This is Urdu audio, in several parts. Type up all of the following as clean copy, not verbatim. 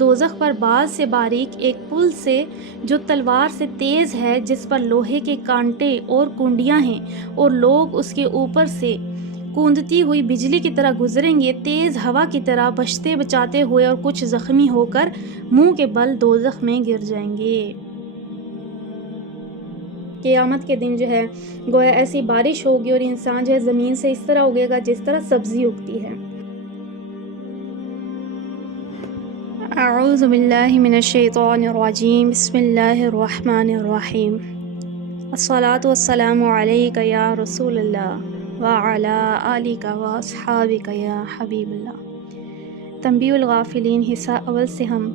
دوزخ پر بعض سے باریک ایک پل سے جو تلوار سے تیز ہے، جس پر لوہے کے کانٹے اور کنڈیاں ہیں، اور لوگ اس کے اوپر سے کوندتی ہوئی بجلی کی طرح گزریں گے، تیز ہوا کی طرح بچتے بچاتے ہوئے، اور کچھ زخمی ہو کر منہ کے بل دوزخ میں گر جائیں گے۔ قیامت کے دن جو ہے گویا ایسی بارش ہوگی اور انسان جو ہے زمین سے اس طرح اگے گا جس طرح سبزی اگتی ہے۔ اعوذ باللہ من الشیطان الرجیم، بسم اللہ الرحمن الرحیم، الصلاۃ والسلام علیک یا رسول اللہ وعلی آلک واصحابک یا حبیب اللہ۔ تنبیہ الغافلین حصہ اول سے ہم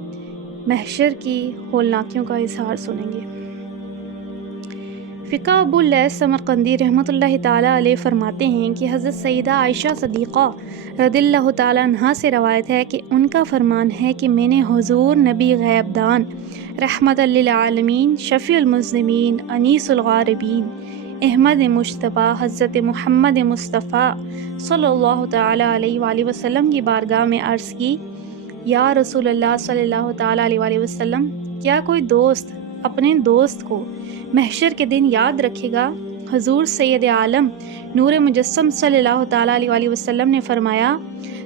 محشر کی ہولناکیوں کا اظہار سنیں گے۔ فقہ ابو اللیث سمرقندی رحمۃ اللہ تعالیٰ علیہ فرماتے ہیں کہ حضرت سیدہ عائشہ صدیقہ رضی اللہ تعالیٰ عنہا سے روایت ہے کہ ان کا فرمان ہے کہ میں نے حضور نبی غیب دان، رحمت للعالمین، شفیع المذنبین، انیس الغاربین، احمد مجتبیٰ، حضرت محمد مصطفیٰ صلی اللہ تعالیٰ علیہ وآلہ وسلم کی بارگاہ میں عرض کی، یا رسول اللہ صلی اللہ تعالیٰ علیہ وآلہ وسلم، کیا کوئی دوست اپنے دوست کو محشر کے دن یاد رکھے گا؟ حضور سید عالم نور مجسم صلی اللہ تعالیٰ علیہ وآلہ وسلم نے فرمایا،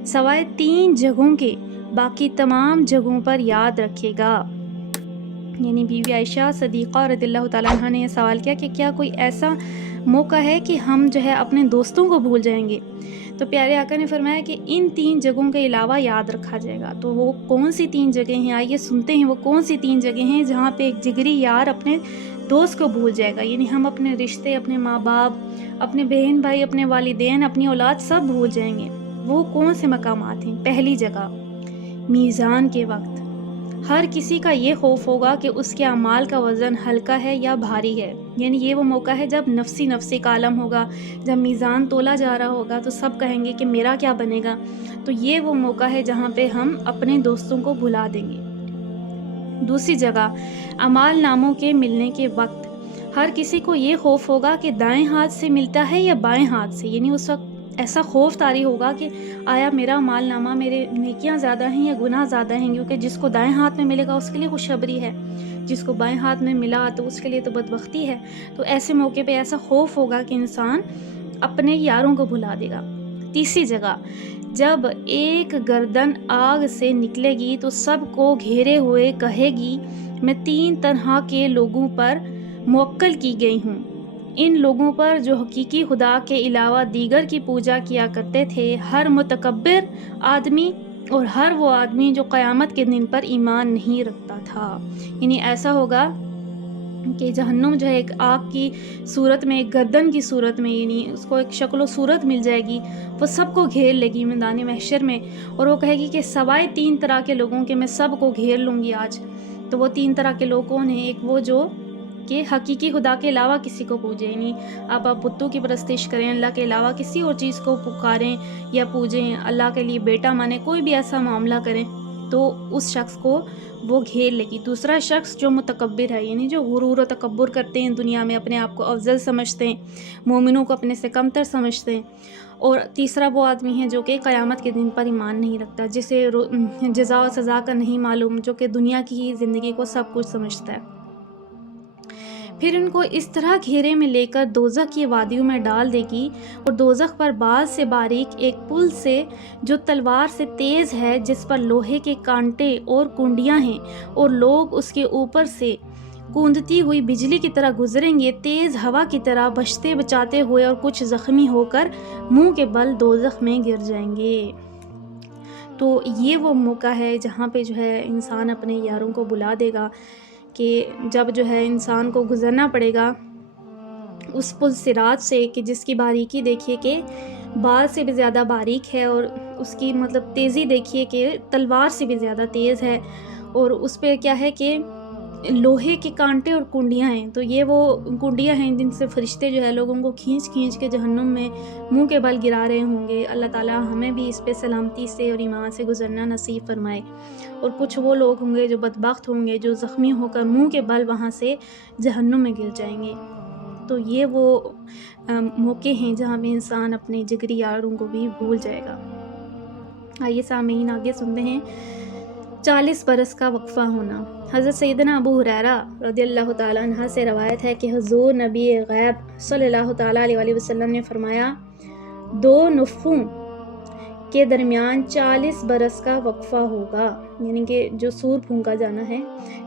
سوائے 3 جگہوں کے باقی تمام جگہوں پر یاد رکھے گا۔ یعنی بیوی عائشہ صدیقہ رضی اللہ تعالیٰ عنہ نے یہ سوال کیا کہ کیا کوئی ایسا موقع ہے کہ ہم جو ہے اپنے دوستوں کو بھول جائیں گے؟ تو پیارے آقا نے فرمایا کہ ان 3 جگہوں کے علاوہ یاد رکھا جائے گا۔ تو وہ کون سی 3 جگہیں ہیں؟ آئیے سنتے ہیں وہ کون سی 3 جگہیں ہیں جہاں پہ ایک جگری یار اپنے دوست کو بھول جائے گا۔ یعنی ہم اپنے رشتے، اپنے ماں باپ، اپنے بہن بھائی، اپنے والدین، اپنی اولاد سب بھول جائیں گے۔ وہ کون سے مقامات ہیں؟ پہلی جگہ میزان کے وقت ہر کسی کا یہ خوف ہوگا کہ اس کے اعمال کا وزن ہلکا ہے یا بھاری ہے۔ یعنی یہ وہ موقع ہے جب نفسی کا عالم ہوگا، جب میزان تولا جا رہا ہوگا تو سب کہیں گے کہ میرا کیا بنے گا۔ تو یہ وہ موقع ہے جہاں پہ ہم اپنے دوستوں کو بھلا دیں گے۔ دوسری جگہ اعمال ناموں کے ملنے کے وقت ہر کسی کو یہ خوف ہوگا کہ دائیں ہاتھ سے ملتا ہے یا بائیں ہاتھ سے۔ یعنی اس وقت ایسا خوف طاری ہوگا کہ آیا میرا مال نامہ، میرے نیکیاں زیادہ ہیں یا گناہ زیادہ ہیں، کیونکہ جس کو دائیں ہاتھ میں ملے گا اس کے لیے خوشخبری ہے، جس کو بائیں ہاتھ میں ملا تو اس کے لیے تو بدبختی ہے۔ تو ایسے موقع پہ ایسا خوف ہوگا کہ انسان اپنے یاروں کو بھلا دے گا۔ تیسری جگہ جب ایک گردن آگ سے نکلے گی تو سب کو گھیرے ہوئے کہے گی، میں 3 طرح کے لوگوں پر موکل کی گئی ہوں، ان لوگوں پر جو حقیقی خدا کے علاوہ دیگر کی پوجا کیا کرتے تھے، ہر متکبر آدمی اور ہر وہ آدمی جو قیامت کے دن پر ایمان نہیں رکھتا تھا۔ یعنی ایسا ہوگا کہ جہنم جو ہے ایک آگ کی صورت میں، ایک گردن کی صورت میں، یعنی اس کو ایک شکل و صورت مل جائے گی، وہ سب کو گھیر لے گی میدان محشر میں، اور وہ کہے گی کہ سوائے 3 طرح کے لوگوں کے میں سب کو گھیر لوں گی آج۔ تو وہ 3 طرح کے لوگ کون ہیں؟ ایک وہ جو کہ حقیقی خدا کے علاوہ کسی کو پوجیں، یعنی آپ بتوں کی پرستش کریں، اللہ کے علاوہ کسی اور چیز کو پکاریں یا پوجیں، اللہ کے لیے بیٹا مانیں، کوئی بھی ایسا معاملہ کریں تو اس شخص کو وہ گھیر لے گی۔ دوسرا شخص جو متکبر ہے، یعنی جو غرور و تکبر کرتے ہیں دنیا میں، اپنے آپ کو افضل سمجھتے ہیں، مومنوں کو اپنے سے کم تر سمجھتے ہیں۔ اور تیسرا وہ آدمی ہے جو کہ قیامت کے دن پر ایمان نہیں رکھتا، جسے جزا و سزا کا نہیں معلوم، جو کہ دنیا کی ہی زندگی کو سب کچھ سمجھتا ہے۔ پھر ان کو اس طرح گھیرے میں لے کر دوزخ کی وادیوں میں ڈال دے گی، اور دوزخ پر بعض سے باریک ایک پل سے جو تلوار سے تیز ہے، جس پر لوہے کے کانٹے اور کنڈیاں ہیں، اور لوگ اس کے اوپر سے کوندتی ہوئی بجلی کی طرح گزریں گے، تیز ہوا کی طرح بچتے بچاتے ہوئے، اور کچھ زخمی ہو کر منہ کے بل دوزخ میں گر جائیں گے۔ تو یہ وہ موقع ہے جہاں پہ جو ہے انسان اپنے یاروں کو بلا دے گا، کہ جب جو ہے انسان کو گزرنا پڑے گا اس پل صراط سے، کہ جس کی باریکی دیکھیے کہ بال سے بھی زیادہ باریک ہے، اور اس کی مطلب تیزی دیکھیے کہ تلوار سے بھی زیادہ تیز ہے، اور اس پہ کیا ہے کہ لوہے کے کانٹے اور کنڈیاں ہیں۔ تو یہ وہ کنڈیاں ہیں جن سے فرشتے جو ہے لوگوں کو کھینچ کھینچ کے جہنم میں منہ کے بل گرا رہے ہوں گے۔ اللہ تعالیٰ ہمیں بھی اس پہ سلامتی سے اور ایمان سے گزرنا نصیب فرمائے۔ اور کچھ وہ لوگ ہوں گے جو بدبخت ہوں گے، جو زخمی ہو کر منہ کے بل وہاں سے جہنم میں گر جائیں گے۔ تو یہ وہ موقع ہیں جہاں پہ انسان اپنے جگری یاروں کو بھی بھول جائے گا۔ آئیے سامعین آگے سنتے ہیں 40 برس کا وقفہ ہونا۔ حضرت سیدنا ابو ہریرہ رضی اللہ تعالیٰ عنہ سے روایت ہے کہ حضور نبی غیب صلی اللہ تعالیٰ علیہ وسلم نے فرمایا، 2 نفخوں کے درمیان 40 برس کا وقفہ ہوگا، یعنی کہ جو سور پھونکا جانا ہے،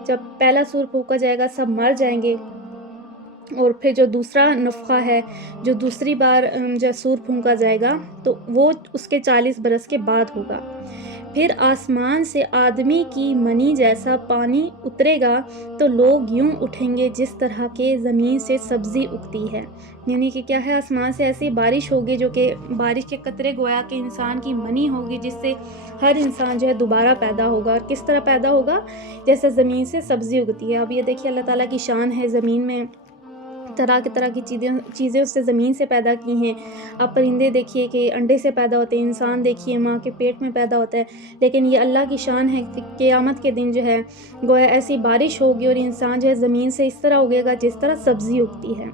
جب پہلا سور پھونکا جائے گا سب مر جائیں گے، اور پھر جو دوسرا نفخہ ہے، جو دوسری بار جو سور پھونکا جائے گا تو وہ اس کے 40 برس کے بعد ہوگا۔ پھر آسمان سے آدمی کی منی جیسا پانی اترے گا تو لوگ یوں اٹھیں گے جس طرح کے زمین سے سبزی اگتی ہے، یعنی کہ کیا ہے، آسمان سے ایسی بارش ہوگی جو کہ بارش کے قطرے گویا کہ انسان کی منی ہوگی، جس سے ہر انسان جو ہے دوبارہ پیدا ہوگا۔ اور کس طرح پیدا ہوگا؟ جیسے زمین سے سبزی اگتی ہے۔ اب یہ دیکھیے اللہ تعالیٰ کی شان ہے، زمین میں طرح کی چیزیں اس سے زمین سے پیدا کی ہیں۔ اب پرندے دیکھیے کہ انڈے سے پیدا ہوتے ہیں، انسان دیکھیے ماں کے پیٹ میں پیدا ہوتا ہے، لیکن یہ اللہ کی شان ہے کہ قیامت کے دن جو ہے گویا ایسی بارش ہوگی اور انسان جو ہے زمین سے اس طرح اگے گا جس طرح سبزی اگتی ہے۔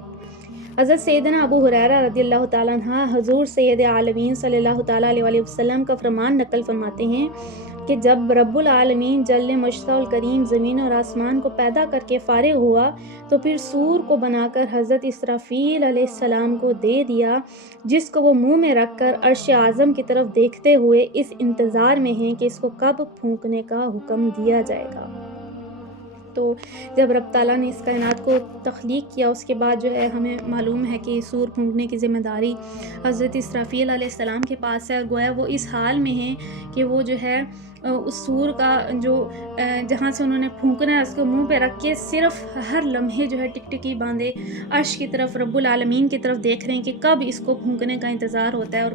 حضرت سیدنا ابو ہریرہ رضی اللہ تعالیٰ عنہ حضور سید عالمین صلی اللہ تعالیٰ علیہ وسلم کا فرمان نقل فرماتے ہیں کہ جب رب العالمین جل مجدہ الکریم زمین اور آسمان کو پیدا کر کے فارغ ہوا تو پھر سور کو بنا کر حضرت اسرافیل علیہ السلام کو دے دیا، جس کو وہ منہ میں رکھ کر عرش اعظم کی طرف دیکھتے ہوئے اس انتظار میں ہیں کہ اس کو کب پھونکنے کا حکم دیا جائے گا۔ تو جب رب تعالیٰ نے اس کائنات کو تخلیق کیا، اس کے بعد جو ہے ہمیں معلوم ہے کہ سور پھونکنے کی ذمہ داری حضرت اسرافیل علیہ السلام کے پاس ہے، اور گویا وہ اس حال میں ہیں کہ وہ جو ہے اس سور کا جو جہاں سے انہوں نے پھونکنا ہے اس کو منہ پہ رکھ کے صرف ہر لمحے جو ہے ٹکٹکی باندھے عرش کی طرف، رب العالمین کی طرف دیکھ رہے ہیں کہ کب اس کو پھونکنے کا انتظار ہوتا ہے۔ اور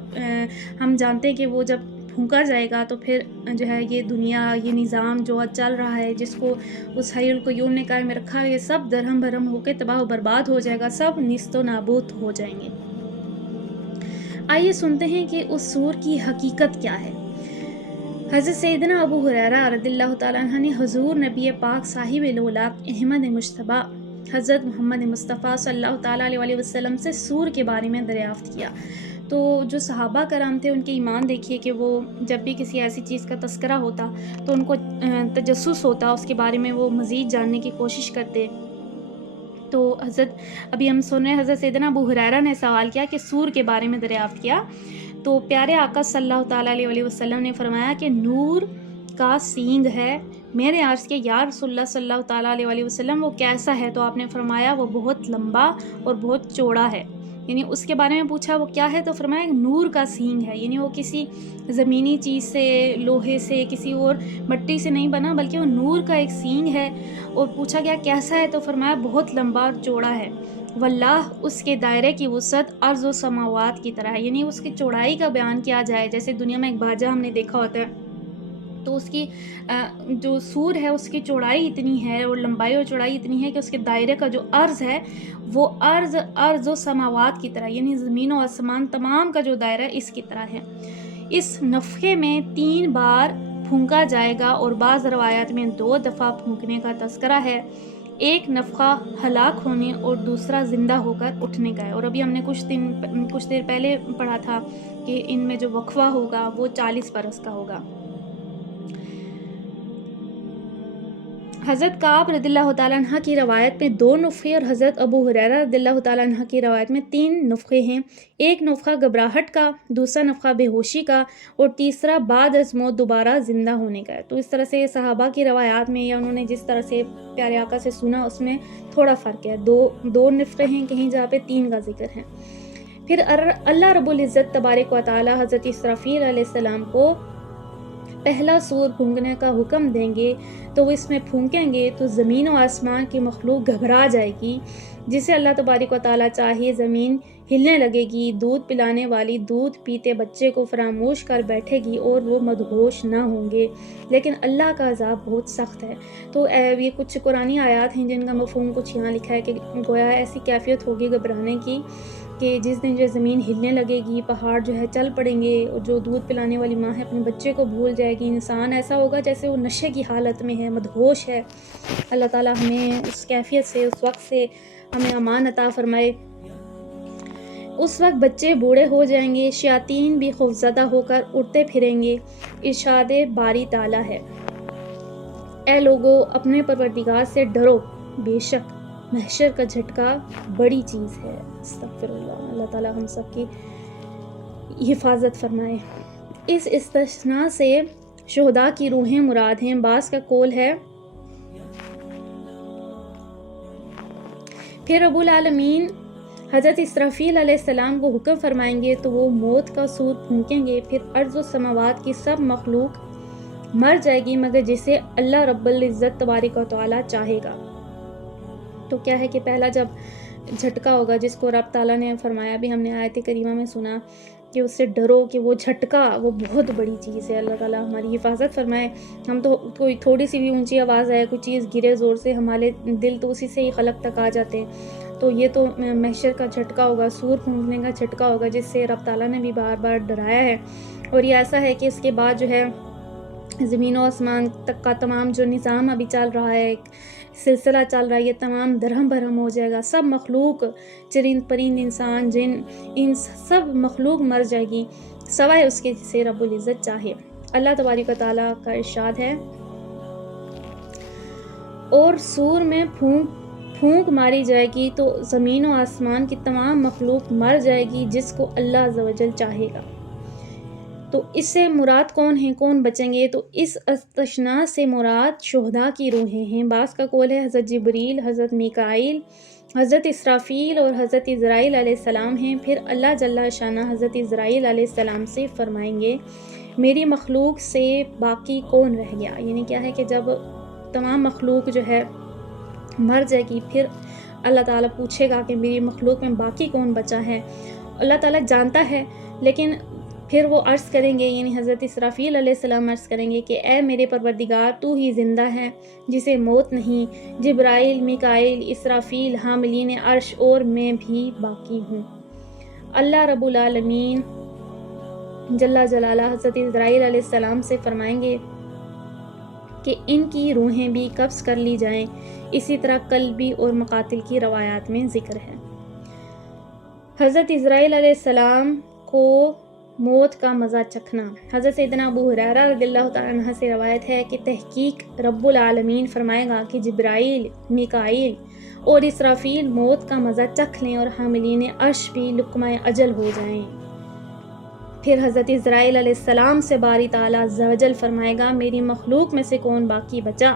ہم جانتے ہیں کہ وہ جب پھونکا جائے گا تو پھر جو ہے یہ دنیا، یہ نظام جو چل رہا ہے، جس کو اس حی القیوم نے قائم رکھا ہے، یہ سب درہم برہم ہو کے تباہ و برباد ہو جائے گا، سب نیست و نابود ہو جائیں گے۔ آئیے سنتے ہیں کہ اس سور کی حقیقت کیا ہے۔ حضرت سیدنا ابو ہریرہ رضی اللہ تعالیٰ عنہ نے حضور نبی پاک صاحب الاولاق احمد مجتبیٰ حضرت محمد مصطفیٰ صلی اللہ تعالیٰ علیہ وسلم سے سور کے بارے میں دریافت کیا۔ تو جو صحابہ کرام تھے ان کے ایمان دیکھیے کہ وہ جب بھی کسی ایسی چیز کا تذکرہ ہوتا تو ان کو تجسس ہوتا، اس کے بارے میں وہ مزید جاننے کی کوشش کرتے۔ تو ابھی ہم سن رہے ہیں حضرت سیدنا ابو ہریرہ نے سوال کیا کہ سور کے بارے میں دریافت کیا، تو پیارے آقا صلی اللہ تعالیٰ علیہ وسلم نے فرمایا کہ نور کا سینگ ہے۔ میرے عرض کے یا رسول اللہ صلی اللہ تعالیٰ علیہ وسلم وہ کیسا ہے؟ تو آپ نے فرمایا وہ بہت لمبا اور بہت چوڑا ہے، یعنی اس کے بارے میں پوچھا وہ کیا ہے، تو فرمایا نور کا سینگ ہے، یعنی وہ کسی زمینی چیز سے، لوہے سے، کسی اور مٹی سے نہیں بنا بلکہ وہ نور کا ایک سینگ ہے۔ اور پوچھا گیا کیسا ہے، تو فرمایا بہت لمبا اور چوڑا ہے، واللہ اس کے دائرے کی وسعت ارض و سماوات کی طرح ہے، یعنی اس کی چوڑائی کا بیان کیا جائے جیسے دنیا میں ایک باجا ہم نے دیکھا ہوتا ہے، تو اس کی جو سور ہے اس کی چوڑائی اتنی ہے اور لمبائی اور چوڑائی اتنی ہے کہ اس کے دائرے کا جو عرض ہے وہ ارض و سماوات کی طرح، یعنی زمین و آسمان تمام کا جو دائرہ اس کی طرح ہے۔ اس نفخے میں 3 بار پھونکا جائے گا، اور بعض روایات میں 2 دفعہ پھونکنے کا تذکرہ ہے، ایک نفخہ ہلاک ہونے اور دوسرا زندہ ہو کر اٹھنے کا ہے۔ اور ابھی ہم نے کچھ دیر پہلے پڑھا تھا کہ ان میں جو وقفہ ہوگا وہ 40 برس کا ہوگا۔ حضرت کعب رضی اللہ تعالیٰ عنہ کی روایت میں 2 نفخے اور حضرت ابو ہریرہ رضی اللہ تعالیٰ عنہ کی روایت میں 3 نفخے ہیں، ایک نفخہ گھبراہٹ کا، دوسرا نفخہ بے ہوشی کا، اور تیسرا بعد از موت دوبارہ زندہ ہونے کا ہے۔ تو اس طرح سے صحابہ کی روایات میں یا انہوں نے جس طرح سے پیارے آقا سے سنا اس میں تھوڑا فرق ہے، دو نفخے ہیں کہیں جہاں پہ 3 کا ذکر ہے۔ پھر اللہ رب العزت تبارک و تعالیٰ حضرت اسرافیل علیہ السلام کو پہلا سور پھونکنے کا حکم دیں گے، تو وہ اس میں پھونکیں گے تو زمین و آسمان کی مخلوق گھبرا جائے گی، جسے اللہ تبارک و تعالیٰ چاہے زمین ہلنے لگے گی، دودھ پلانے والی دودھ پیتے بچے کو فراموش کر بیٹھے گی اور وہ مدہوش نہ ہوں گے، لیکن اللہ کا عذاب بہت سخت ہے۔ تو یہ کچھ قرآنی آیات ہیں جن کا مفہوم کچھ یہاں لکھا ہے کہ گویا ایسی کیفیت ہوگی گھبرانے کی کہ جس دن جو زمین ہلنے لگے گی، پہاڑ جو ہے چل پڑیں گے، اور جو دودھ پلانے والی ماں ہے اپنے بچے کو بھول جائے گی، انسان ایسا ہوگا جیسے وہ نشے کی حالت میں ہے، مدہوش ہے۔ اللہ تعالیٰ ہمیں اس کیفیت سے، اس وقت سے ہمیں امان عطا فرمائے۔ اس وقت بچے بوڑھے ہو جائیں گے، شیاطین بھی خوفزدہ ہو کر اڑتے پھریں گے۔ ارشاد باری تعالیٰ ہے، اے لوگو اپنے پروردگار سے ڈرو، بے شک محشر کا جھٹکا بڑی چیز ہے۔ استغفر اللہ، اللہ تعالیٰ ہم سب کی حفاظت فرمائے۔ اس استثناء سے شہداء کی روحیں مراد ہیں۔ بعض کا قول ہے پھر رب العالمین حضرت اسرافیل علیہ السلام کو حکم فرمائیں گے تو وہ موت کا سور پھونکیں گے، پھر ارض و سماوات کی سب مخلوق مر جائے گی مگر جسے اللہ رب العزت تبارک و تعالیٰ چاہے گا۔ تو کیا ہے کہ پہلا جب جھٹکا ہوگا جس کو رب تعالیٰ نے فرمایا، بھی ہم نے آیت کریمہ میں سنا کہ اس سے ڈرو، کہ وہ جھٹکا وہ بہت بڑی چیز ہے۔ اللہ تعالیٰ ہماری حفاظت فرمائے۔ ہم تو کوئی تھوڑی سی بھی اونچی آواز آئے، کوئی چیز گرے زور سے، ہمارے دل تو اسی سے ہی خلق تک آ جاتے ہیں۔ تو یہ تو محشر کا جھٹکا ہوگا، سور پھونکنے کا جھٹکا ہوگا، جس سے رب تعالیٰ نے بھی بار بار ڈرایا ہے۔ اور یہ ایسا ہے کہ اس کے بعد جو ہے زمین و آسمان تک کا تمام جو نظام ابھی چل رہا ہے، ایک سلسلہ چل رہا ہے، یہ تمام درہم برہم ہو جائے گا۔ سب مخلوق، چرند پرند، انسان جن، ان سب مخلوق مر جائے گی سوائے اس کے جسے رب العزت چاہے۔ اللہ تبارک و تعالیٰ کا ارشاد ہے اور سور میں پھونک ماری جائے گی تو زمین و آسمان کی تمام مخلوق مر جائے گی جس کو اللہ عز و جل چاہے گا۔ تو اس سے مراد کون ہیں، کون بچیں گے؟ تو اس استثناء سے مراد شہداء کی روحیں ہیں۔ بعض کا قول ہے حضرت جبریل، حضرت میکائیل، حضرت اسرافیل اور حضرت عزرائیل علیہ السلام ہیں۔ پھر اللہ جل شانہ حضرت عزرائیل علیہ السلام سے فرمائیں گے میری مخلوق سے باقی کون رہ گیا؟ یعنی کیا ہے کہ جب تمام مخلوق جو ہے مر جائے گی، پھر اللہ تعالیٰ پوچھے گا کہ میری مخلوق میں باقی کون بچا ہے۔ اللہ تعالیٰ جانتا ہے، لیکن پھر وہ عرض کریں گے، یعنی حضرت اسرافیل علیہ السلام عرض کریں گے کہ اے میرے پروردگار تو ہی زندہ ہے جسے موت نہیں، جبرائیل، میکائیل، اسرافیل، حاملین عرش اور میں بھی باقی ہوں۔ اللہ رب العالمین جل جلالہ حضرت اسرائیل علیہ السلام سے فرمائیں گے کہ ان کی روحیں بھی قبض کر لی جائیں۔ اسی طرح قلبی اور مقاتل کی روایات میں ذکر ہے۔ حضرت اسرائیل علیہ السلام کو موت کا مزہ چکھنا۔ حضرت سیدنا ابو ہریرہ رضی اللہ تعالیٰ عنہ سے روایت ہے کہ تحقیق رب العالمین فرمائے گا کہ جبرائیل، میکائیل اور اسرافیل موت کا مزہ چکھ لیں اور حاملین عرش بھی لقمہ اجل ہو جائیں۔ پھر حضرت اسرائیل علیہ السلام سے باری تعالیٰ عز و جل فرمائے گا میری مخلوق میں سے کون باقی بچا؟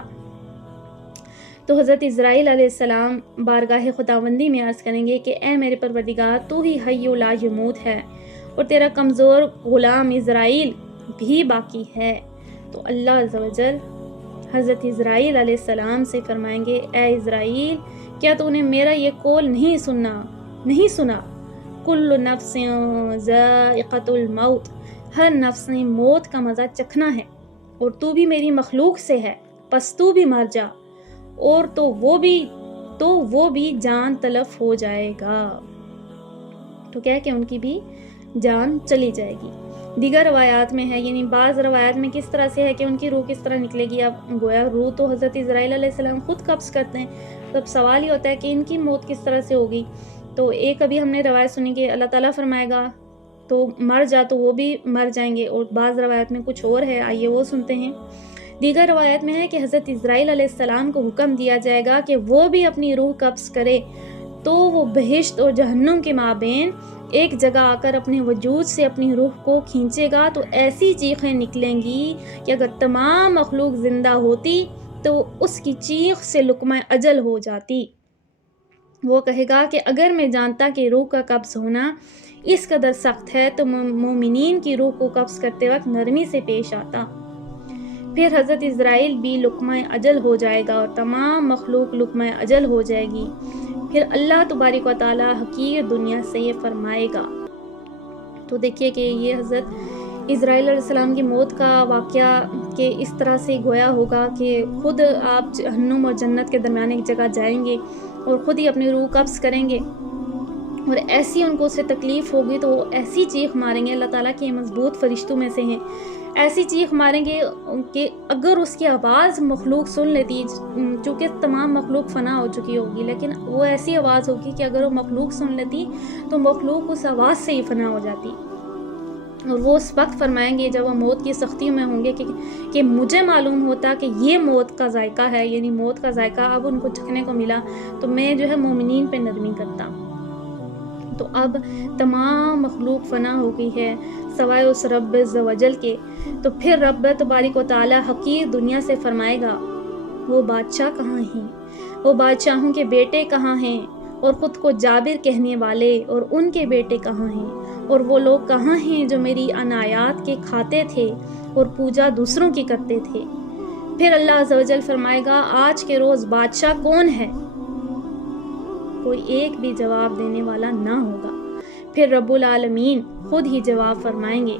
تو حضرت اسرائیل علیہ السلام بارگاہ خداوندی میں عرض کریں گے کہ اے میرے پروردگار تو ہی حی لا یموت ہے اور تیرا کمزور غلام اسرائیل بھی باقی ہے۔ تو اللہ عز و جل حضرت اسرائیل علیہ السلام سے فرمائیں گے اے اسرائیل کیا تو نے میرا یہ قول نہیں سنا؟ کل نفس ذائقۃ الموت، ہر نفس نے موت کا مزہ چکھنا ہے اور تو بھی میری مخلوق سے ہے، پس تو بھی مر جا اور تو وہ بھی جان تلف ہو جائے گا۔ تو کیا کہ ان کی بھی جان چلی جائے گی۔ دیگر روایات میں ہے، یعنی بعض روایات میں کس طرح سے ہے کہ ان کی روح کس طرح نکلے گی۔ اب گویا روح تو حضرت اسرائیل علیہ السلام خود قبض کرتے ہیں، تب سوال ہی ہوتا ہے کہ ان کی موت کس طرح سے ہوگی۔ تو ایک ابھی ہم نے روایت سنی کہ اللہ تعالیٰ فرمائے گا تو مر جا تو وہ بھی مر جائیں گے، اور بعض روایت میں کچھ اور ہے، آئیے وہ سنتے ہیں۔ دیگر روایت میں ہے کہ حضرت اسرائیل علیہ السلام کو حکم دیا جائے گا کہ وہ بھی اپنی روح قبض کرے، تو وہ بہشت اور جہنم کے مابین ایک جگہ آ کر اپنے وجود سے اپنی روح کو کھینچے گا تو ایسی چیخیں نکلیں گی کہ اگر تمام مخلوق زندہ ہوتی تو اس کی چیخ سے لقمہ اجل ہو جاتی۔ وہ کہے گا کہ اگر میں جانتا کہ روح کا قبض ہونا اس قدر سخت ہے تو مومنین کی روح کو قبض کرتے وقت نرمی سے پیش آتا۔ پھر حضرت اسرائیل بھی لقمہ اجل ہو جائے گا اور تمام مخلوق لقمہ اجل ہو جائے گی۔ پھر اللہ تبارک و تعالیٰ حقیر دنیا سے یہ فرمائے گا۔ تو دیکھیے کہ یہ حضرت اسرائیل علیہ السلام کی موت کا واقعہ کہ اس طرح سے گویا ہوگا کہ خود آپ جہنم اور جنت کے درمیان ایک جگہ جائیں گے اور خود ہی اپنی روح قبض کریں گے، اور ایسی ان کو اس سے تکلیف ہوگی تو وہ ایسی چیخ ماریں گے، اللہ تعالیٰ کے مضبوط فرشتوں میں سے ہیں، ایسی چیخ ماریں گے کہ اگر اس کی آواز مخلوق سن لیتی، چونکہ تمام مخلوق فنا ہو چکی ہوگی، لیکن وہ ایسی آواز ہوگی کہ اگر وہ مخلوق سن لیتی تو مخلوق اس آواز سے ہی فنا ہو جاتی۔ اور وہ اس وقت فرمائیں گے جب وہ موت کی سختیوں میں ہوں گے کہ مجھے معلوم ہوتا کہ یہ موت کا ذائقہ ہے، یعنی موت کا ذائقہ اب ان کو چکھنے کو ملا تو میں جو ہے مومنین پہ نرمی کرتا۔ تو اب تمام مخلوق فنا ہو گئی ہے سوائے اس رب عز و جل کے۔ تو پھر رب تبارک و تعالی حقیر دنیا سے فرمائے گا وہ بادشاہ کہاں ہیں، وہ بادشاہوں کے بیٹے کہاں ہیں، اور خود کو جابر کہنے والے اور ان کے بیٹے کہاں ہیں، اور وہ لوگ کہاں ہیں جو میری عنایات کے کھاتے تھے اور پوجا دوسروں کی کرتے تھے۔ پھر اللہ عز و جل فرمائے گا آج کے روز بادشاہ کون ہے؟ کوئی ایک بھی جواب دینے والا نہ ہوگا۔ پھر رب العالمین خود ہی جواب فرمائیں گے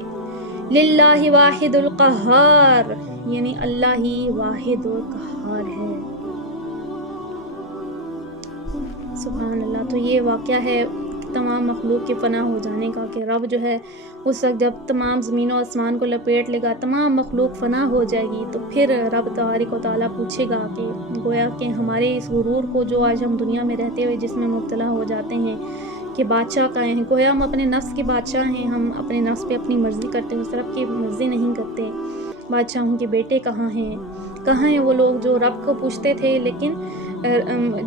للہ واحد القہار، یعنی اللہ ہی واحد اور قہار ہے۔ سبحان اللہ۔ تو یہ واقعہ ہے تمام مخلوق کے فنا ہو جانے کا، کہ رب جو ہے اس وقت جب تمام زمین و آسمان کو لپیٹ لے گا، تمام مخلوق فنا ہو جائے گی، تو پھر رب تبارک و تعالیٰ پوچھے گا کہ گویا کہ ہمارے اس غرور کو جو آج ہم دنیا میں رہتے ہوئے جس میں مبتلا ہو جاتے ہیں کہ بادشاہ کہاں ہیں، گویا ہم اپنے نفس کے بادشاہ ہیں، ہم اپنے نفس پہ اپنی مرضی کرتے ہیں، اس رب کی مرضی نہیں کرتے۔ بادشاہوں کے بیٹے کہاں ہیں، کہاں ہیں وہ لوگ جو رب کو پوچھتے تھے لیکن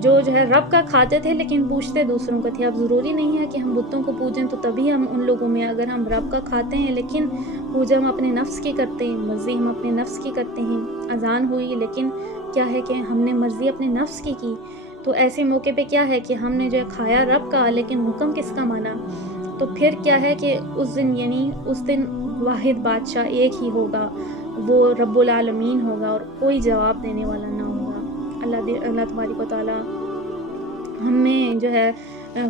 جو ہے رب کا کھاتے تھے لیکن پوچھتے دوسروں کا تھے۔ اب ضروری نہیں ہے کہ ہم بتوں کو پوجیں تو تبھی ہم ان لوگوں میں، اگر ہم رب کا کھاتے ہیں لیکن پوجا ہم اپنے نفس کی کرتے ہیں، مرضی ہم اپنے نفس کی کرتے ہیں، اذان ہوئی لیکن کیا ہے کہ ہم نے مرضی اپنے نفس کی، تو ایسے موقع پہ کیا ہے کہ ہم نے جو ہے کھایا رب کا لیکن حکم کس کا مانا؟ تو پھر کیا ہے کہ اس دن، یعنی اس دن واحد بادشاہ ایک ہی ہوگا، وہ رب العالمین ہوگا اور کوئی جواب دینے والا نہ ہوگا۔ اللہ تبارک و تعالیٰ ہمیں جو ہے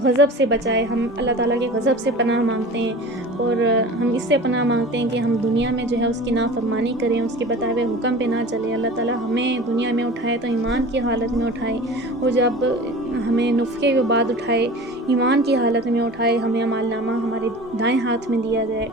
غضب سے بچائے۔ ہم اللہ تعالیٰ کے غضب سے پناہ مانگتے ہیں، اور ہم اس سے پناہ مانگتے ہیں کہ ہم دنیا میں جو ہے اس کی نافرمانی کریں، اس کے بتائے ہوئے حکم پہ نہ چلیں۔ اللہ تعالیٰ ہمیں دنیا میں اٹھائے تو ایمان کی حالت میں اٹھائے، اور جب ہمیں نفخے کے بعد اٹھائے ایمان کی حالت میں اٹھائے، ہمیں اعمال نامہ ہمارے دائیں ہاتھ میں دیا جائے۔